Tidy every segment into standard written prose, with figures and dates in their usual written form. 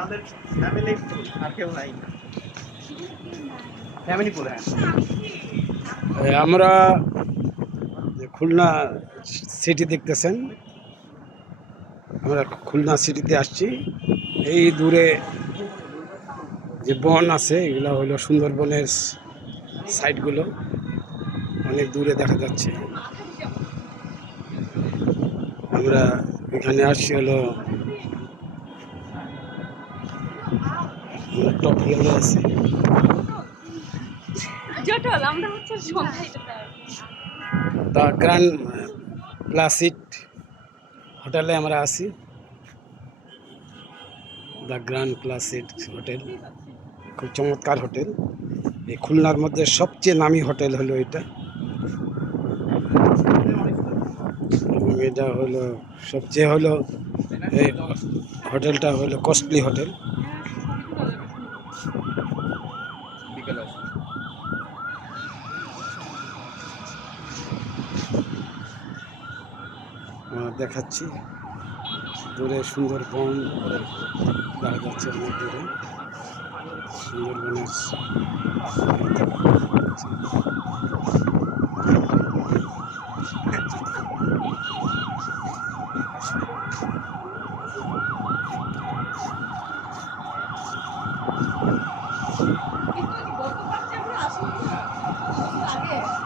আমাদের family full আর কেউ নাই। Family full. আমরা খুলনা সিটি দেখতেছেন, আমরা খুলনা সিটিতে আসছি। এই দূরে যে বন আছে এগুলো হলো সুন্দরবনের সাইডগুলো, অনেক দূরে দেখা যাচ্ছে। আমরা এখানে আসছি হলো টপ ফ্লোরে আছি। দ্য গ্র্যান্ড প্লাসিড হোটেলে আমরা আছি। দ্য গ্র্যান্ড প্লাসিড হোটেল খুব চমৎকার হোটেল। এই খুলনার মধ্যে সবচেয়ে নামি হোটেল হলো এটা, এবং এটা হলো সবচেয়ে হলো এই হোটেলটা হলো কস্টলি হোটেল। দেখাচ্ছি দূরে সুন্দরবন দেখা যাচ্ছে, অনেক দূরে সুন্দরবনের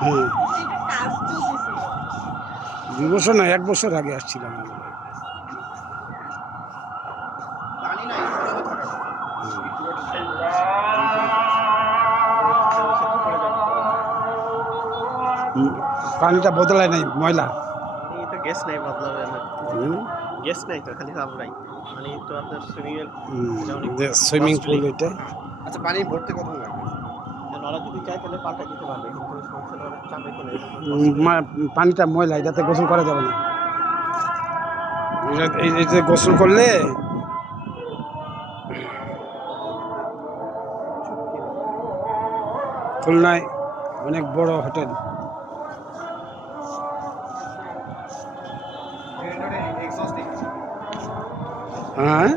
হ্যাঁ 2 বছর না 1 বছর আগে আসছিলাম। পানিটা বদলায় নাই, ময়লা। পানি তো গ্যাস নাই, বদলাবে না। গ্যাস নাই তো, খালি আমরাই পানি তো আপনার সুইমিং পুল এটা। আচ্ছা, পানি ভরতে কত লাগবে? ওরা যদি চায় তাহলে পাল্টাই দিতে পারবে, কিন্তু সমস্যাটা হলো চাপে চলে পানিটা ময়লা, এটাতে গোসল করা যাবে না। এই যে গোসল করলে খুলনায় অনেক বড় হোটেল। হ্যাঁ